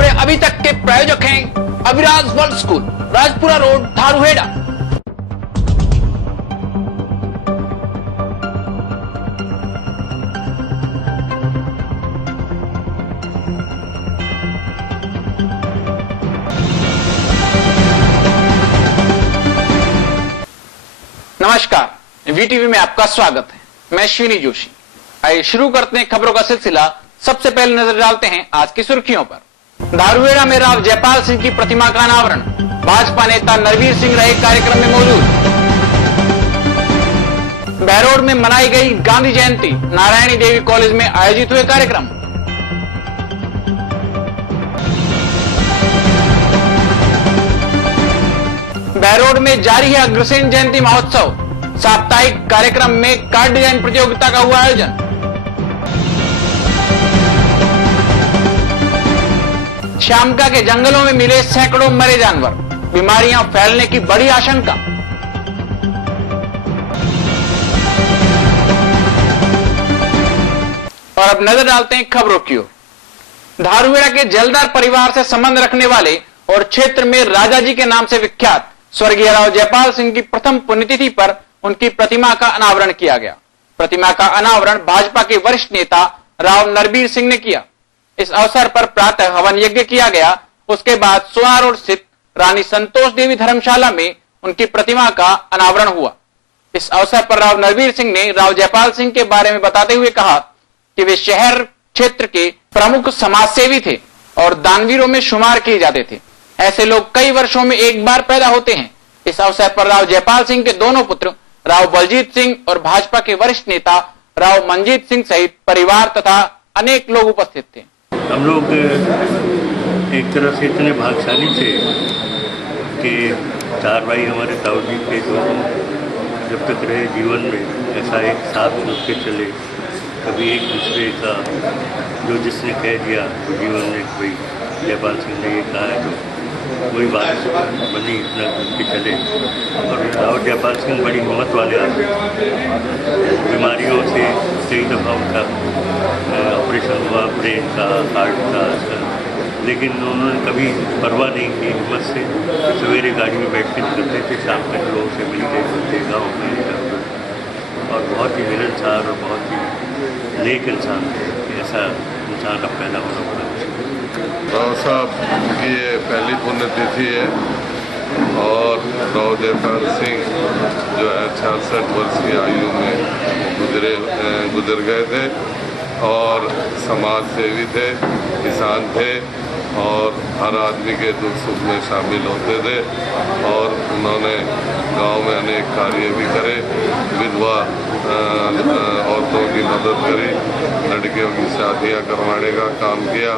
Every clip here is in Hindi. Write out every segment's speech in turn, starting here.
खबरें अभी तक के प्रायोजक हैं Aviraj world school, Rajpura road, Dharuhera. नमस्कार, वीटीवी में आपका स्वागत है। मैं श्रीनी जोशी। आइए शुरू करते हैं खबरों का सिलसिला। सबसे पहले नजर डालते हैं आज की सुर्खियों पर। धारूहेड़ा में राव जयपाल सिंह की प्रतिमा का अनावरण, भाजपा नेता नरवीर सिंह रहे कार्यक्रम में मौजूद। बहरोड में मनाई गई गांधी जयंती, नारायणी देवी कॉलेज में आयोजित हुए कार्यक्रम। बहरोड में जारी है अग्रसेन जयंती महोत्सव, साप्ताहिक कार्यक्रम में कार्ड डिजाइन प्रतियोगिता का हुआ आयोजन। श्यामका के जंगलों में मिले सैकड़ों मरे जानवर, बीमारियां फैलने की बड़ी आशंका। और अब नजर डालते हैं खबरों की ओर। धारूहेड़ा के जलदार परिवार से संबंध रखने वाले और क्षेत्र में राजा जी के नाम से विख्यात स्वर्गीय राव जयपाल सिंह की प्रथम पुण्यतिथि पर उनकी प्रतिमा का अनावरण किया गया। प्रतिमा का अनावरण भाजपा के वरिष्ठ नेता राव नरवीर सिंह ने किया। इस अवसर पर प्रातः हवन यज्ञ किया गया। उसके बाद सोआ रोड स्थित रानी संतोष देवी धर्मशाला में उनकी प्रतिमा का अनावरण हुआ। इस अवसर पर राव नरवीर सिंह ने राव जयपाल सिंह के बारे में बताते हुए कहा कि वे शहर क्षेत्र के प्रमुख समाजसेवी थे और दानवीरों में शुमार किए जाते थे। ऐसे लोग कई वर्षों में एक बार पैदा होते हैं। इस अवसर पर राव जयपाल सिंह के दोनों पुत्र राव बलजीत सिंह और भाजपा के वरिष्ठ नेता राव मंजीत सिंह सहित परिवार तथा अनेक लोग उपस्थित थे। हम लोग एक तरह से इतने भाग्यशाली थे कि चार भाई हमारे ताऊ जी के दोनों जब तक रहे जीवन में ऐसा एक साथ सोच के चले, कभी एक दूसरे का जो जिसने कह दिया तो जीवन में कोई जयपाल सिंह ने ये कहा है तो वही बात बनी, इतना सोच के चले। और राव जयपाल सिंह बड़ी हिम्मत वाले आदमी, बीमारियों से कई दफ़ा उनका ऑपरेशन हुआ, ब्रेन का, हार्ट का, लेकिन उन्होंने कभी परवाह नहीं की। हिम्मत से सवेरे गाड़ी में बैठ के निकलते थे, शाम तक लोगों से मिलते जुलते गाँव में और बहुत ही मिलनसार और बहुत ही नेक इंसान थे। ऐसा इंसान अब पैदा होना पड़ा। राव साहब की ये पहली पुण्यतिथि है और राव जयपाल सिंह जो है 66 वर्ष की आयु में गुजर गए थे और समाज सेवी थे, किसान थे और हर आदमी के दुख सुख में शामिल होते थे। और उन्होंने गांव में अनेक कार्य भी करे, विधवा औरतों की मदद करी, लड़कियों की शादियां करवाने का काम किया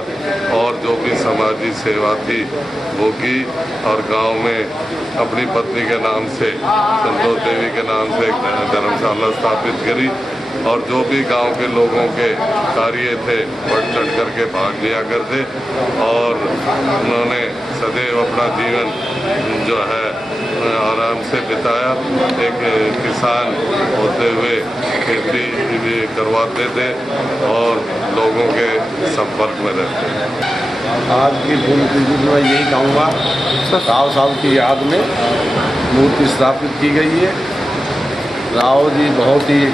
और जो भी समाजी सेवा थी वो की। और गांव में अपनी पत्नी के नाम से, संतोष देवी के नाम से एक धर्मशाला स्थापित करी और जो भी गांव के लोगों के कार्य थे बढ़ चढ़ करके भाग लिया करते। और उन्होंने सदैव अपना जीवन जो है आराम से बिताया। एक किसान होते हुए खेती भी करवाते थे और लोगों के संपर्क में रहते थे। आज की पुण्यतिथि में यही कहूँगा, राव साहब की याद में मूर्ति स्थापित की गई है। राव जी बहुत ही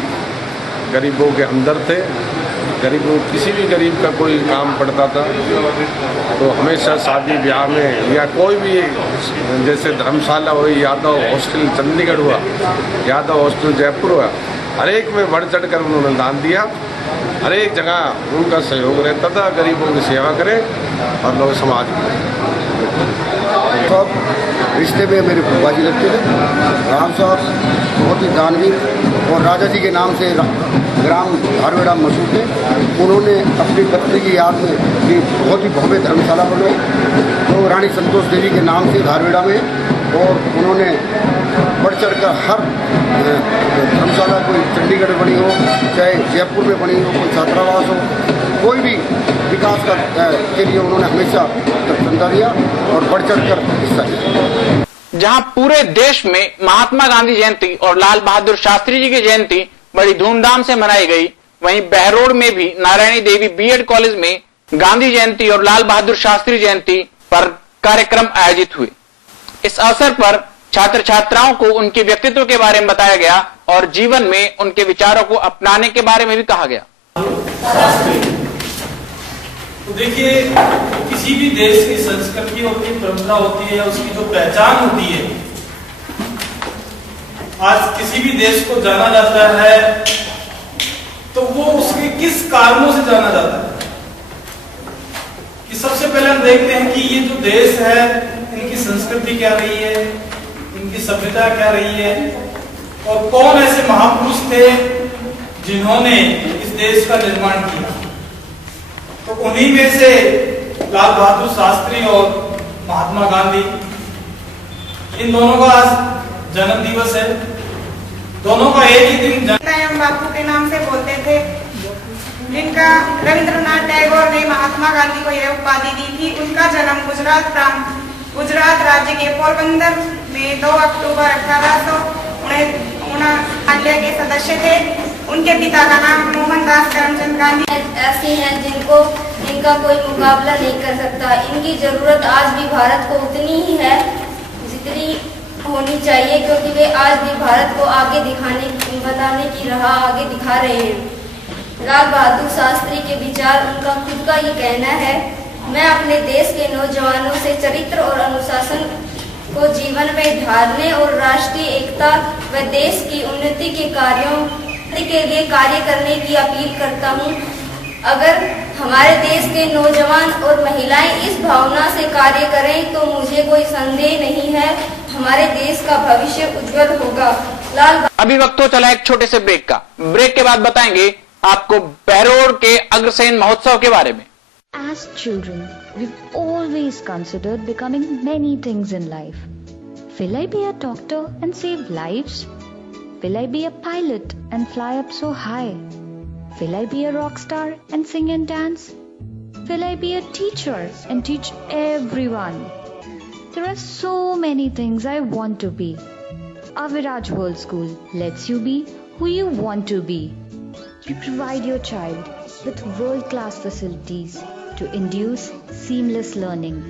गरीबों के हमदर्द थे। गरीबों, किसी भी गरीब का कोई काम पड़ता था तो हमेशा शादी ब्याह में या कोई भी, जैसे धर्मशाला हुई, यादव हॉस्टल चंडीगढ़ हुआ, यादव हॉस्टल जयपुर हुआ, हर एक में बढ़ चढ़ कर उन्होंने दान दिया। हर एक जगह उनका सहयोग रहता था, गरीबों की सेवा करें और लोग समाज साहब रिश्ते में मेरे फूफा जी लगते थे। राम साहब बहुत ही दानवीर और राजा जी के नाम से ग्राम धारूहेड़ा मशहूर थे। उन्होंने अपनी पत्नी की याद में ये बहुत ही भव्य धर्मशाला बनवाई तो रानी संतोष देवी के नाम से धारूहेड़ा में। और उन्होंने बढ़ चढ़ कर हर धर्मशाला, कोई चंडीगढ़ में बनी हो, चाहे जयपुर में बनी हो, कोई छात्रावास हो, कोई भी विकास के लिए उन्होंने हमेशा चंदा दिया और बढ़ चढ़ कर हिस्सा लिया। जहां पूरे देश में महात्मा गांधी जयंती और लाल बहादुर शास्त्री जी की जयंती बड़ी धूमधाम से मनाई गई, वहीं बहरोड में भी नारायणी देवी बीएड कॉलेज में गांधी जयंती और लाल बहादुर शास्त्री जयंती पर कार्यक्रम आयोजित हुए। इस अवसर पर छात्र छात्राओं को उनके व्यक्तित्व के बारे में बताया गया और जीवन में उनके विचारों को अपनाने के बारे में भी कहा गया। तो देखिए, किसी भी देश की संस्कृति होती है, परंपरा होती है, उसकी जो पहचान होती है, आज किसी भी देश को जाना जाता है तो वो उसके किस कारणों से जाना जाता है कि सबसे पहले हम देखते हैं कि ये जो देश है, इनकी संस्कृति क्या रही है, इनकी सभ्यता क्या रही है, और कौन ऐसे महापुरुष थे जिन्होंने इस देश का निर्माण किया। तो उन्हीं में से लाल बहादुर शास्त्री और महात्मा गांधी, इन दोनों का आज जन्म दिवस है। दोनों का एक ही दिन हम बापू के नाम से बोलते थे, जिनका रविंद्रनाथ टैगोर ने महात्मा गांधी को यह उपाधि दी थी। उनका जन्म गुजरात राज्य के पोरबंदर में 2 अक्टूबर 1889 के सदस्य थे। उनके पिता का नाम मोहनदास करमचंद गांधी। ऐसी हैं जिनका कोई मुकाबला नहीं कर सकता। इनकी जरूरत आज भी भारत को उतनी ही है जितनी होनी चाहिए, क्योंकि वे आज भी भारत को आगे बताने की राह आगे दिखा रहे हैं। लाल बहादुर शास्त्री के विचार, उनका खुद का ये कहना है, मैं अपने देश के नौजवानों से चरित्र और अनुशासन को जीवन में ढालने और राष्ट्रीय एकता व देश की उन्नति के कार्यों के लिए कार्य करने की अपील करता हूँ। अगर हमारे देश के नौजवान और महिलाएं इस भावना से कार्य करें तो मुझे कोई संदेह नहीं है हमारे देश का भविष्य उज्जवल होगा। अभी वक्त हो चला एक छोटे से ब्रेक का। ब्रेक के बाद बताएंगे आपको बहरोड के अग्रसेन महोत्सव के बारे में। As children, we've always considered becoming many things in life. Will I be a doctor and save lives? Will I be a pilot and fly up so high? Will I be a rock star and sing and dance? Will I be a teacher and teach everyone? There are so many things I want to be. Aviraj World School lets you be who you want to be. We provide your child with world-class facilities to induce seamless learning.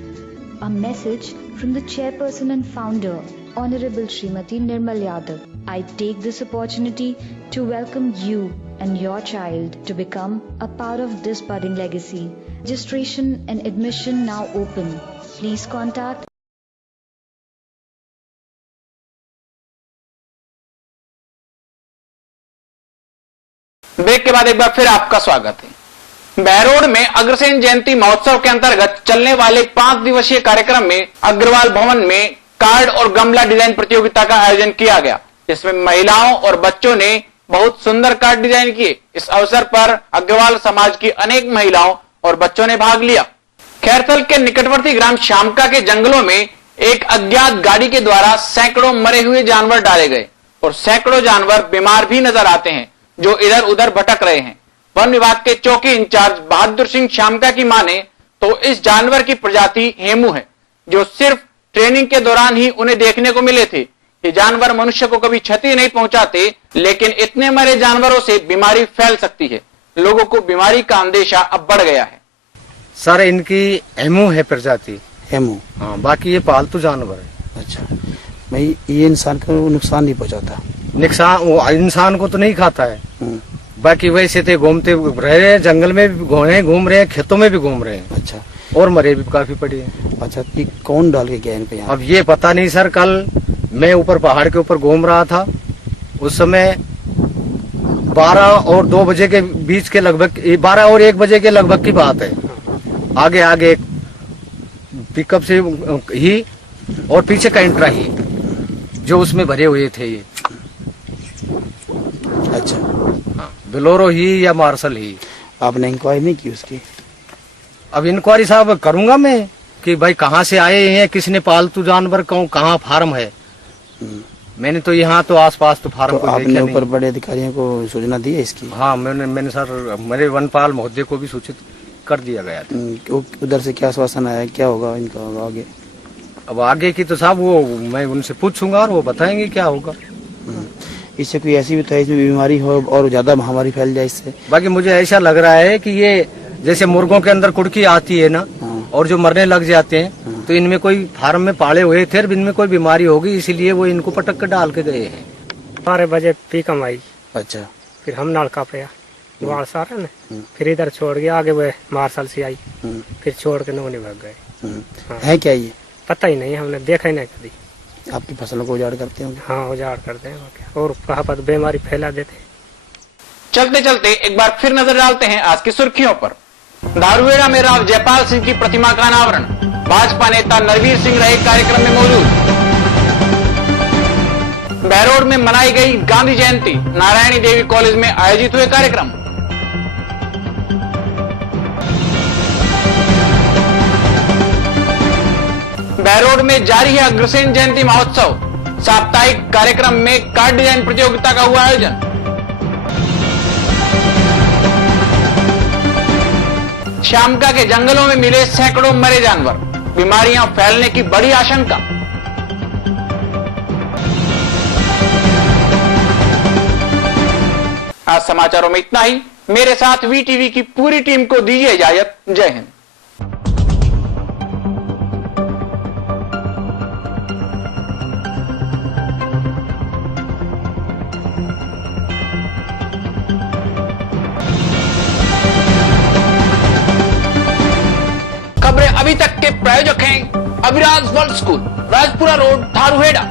A message from the chairperson and founder, Honorable Srimati Nirmal Yadav. I take this opportunity to welcome you and your child to become a part of this budding legacy. Registration and admission now open. Please contact break के बाद एक बार फिर आपका स्वागत है। बहरोड में अग्रसेन जयंती महोत्सव के अंतर्गत चलने वाले 5 दिवसीय कार्यक्रम में अग्रवाल भवन में कार्ड और गमला डिजाइन प्रतियोगिता का आयोजन किया गया, जिसमें महिलाओं और बच्चों ने बहुत सुंदर कार्ड डिजाइन किए। इस अवसर पर अग्रवाल समाज की अनेक महिलाओं और बच्चों ने भाग लिया। खैरथल के निकटवर्ती ग्राम श्यामका के जंगलों में एक अज्ञात गाड़ी के द्वारा सैकड़ों मरे हुए जानवर डाले गए और सैकड़ों जानवर बीमार भी नजर आते हैं जो इधर उधर भटक रहे हैं। वन विभाग के चौकी इंचार्ज बहादुर सिंह श्यामका की माने तो इस जानवर की प्रजाति हेमू है, जो सिर्फ ट्रेनिंग के दौरान ही उन्हें देखने को मिले थे। ये जानवर मनुष्य को कभी क्षति नहीं पहुंचाते, लेकिन इतने मरे जानवरों से बीमारी फैल सकती है। लोगों को बीमारी का अंदेशा अब बढ़ गया है। सर, इनकी हेमू है प्रजाति। हेमू, हाँ, बाकी ये पालतू जानवर है। अच्छा भाई, ये इंसान को नुकसान नहीं पहुंचाता? नुकसान वो इंसान को तो नहीं खाता है, बाकी वैसे तो घूमते रहे हैं, जंगल में भी घूम रहे हैं, खेतों में भी घूम रहे हैं। अच्छा, और मरे भी काफी पड़े हैं। अच्छा, ये कौन डाल के गया इन पे यहाँ? अब ये पता नहीं सर। कल मैं ऊपर पहाड़ के ऊपर घूम रहा था, उस समय 12 और 2 बजे के बीच के लगभग, 12 और 1 बजे के लगभग की बात है। आगे आगे पिकअप से ही और पीछे कैंटरा ही जो उसमें भरे हुए थे ये। अच्छा, बोलेरो ही या मार्शल ही। आपने इंक्वायरी नहीं की उसकी? अब इंक्वायरी साहब करूंगा मैं कि भाई कहाँ से आए हैं, किसने पालतू जानवर कहाँ फार्म है। मैंने तो यहाँ तो आसपास तो फार्म तो आपने ऊपर बड़े अधिकारियों को सूचना दी है इसकी? हाँ, मैंने सर मेरे वनपाल महोदय को भी सूचित कर दिया गया था। उधर से क्या आश्वासन आया, क्या होगा इनका आगे? अब आगे की तो साहब वो मैं उनसे पूछूंगा और वो बताएंगे क्या होगा। इससे कोई ऐसी भी तो है इसमें बीमारी हो और ज्यादा महामारी फैल जाए इससे? बाकी मुझे ऐसा लग रहा है कि ये जैसे मुर्गों के अंदर कुड़की आती है ना, और जो मरने लग जाते हैं, तो इनमें कोई फार्म में पाले हुए थे, इनमें कोई बीमारी होगी, इसीलिए वो इनको पटक कर डाल के गए हैं। 12 बजे पी कम आई, अच्छा, फिर हम नलका पे वाड़ सारा ने, फिर इधर छोड़ गया, आगे वो मार्शल से आई, फिर छोड़ के नोनी भाग गए। है क्या ये? पता ही नहीं, हमने देखा ही नहीं कभी। आपकी फसलों को उजाड़ करते होंगे? हाँ, उजाड़ करते हैं और कहाँ पर बीमारी फैला देते हैं। चलते चलते एक बार फिर नजर डालते हैं आज की सुर्खियों पर। धारुहेड़ा में राव जयपाल सिंह की प्रतिमा का अनावरण, भाजपा नेता नरवीर सिंह रहे कार्यक्रम में मौजूद। बहरोड में मनाई गई गांधी जयंती, नारायणी देवी कॉलेज में आयोजित हुए कार्यक्रम। बहरोड में जारी है अग्रसेन जयंती महोत्सव, साप्ताहिक कार्यक्रम में कार्ड डिजाइन प्रतियोगिता का हुआ आयोजन। श्यामका के जंगलों में मिले सैकड़ों मरे जानवर, बीमारियां फैलने की बड़ी आशंका। आज समाचारों में इतना ही। मेरे साथ वीटीवी की पूरी टीम को दीजिए इजाजत। जय हिंद। खबरें अभी तक के प्रायोजक हैं Aviraj world school, Rajpura road, Dharuhera.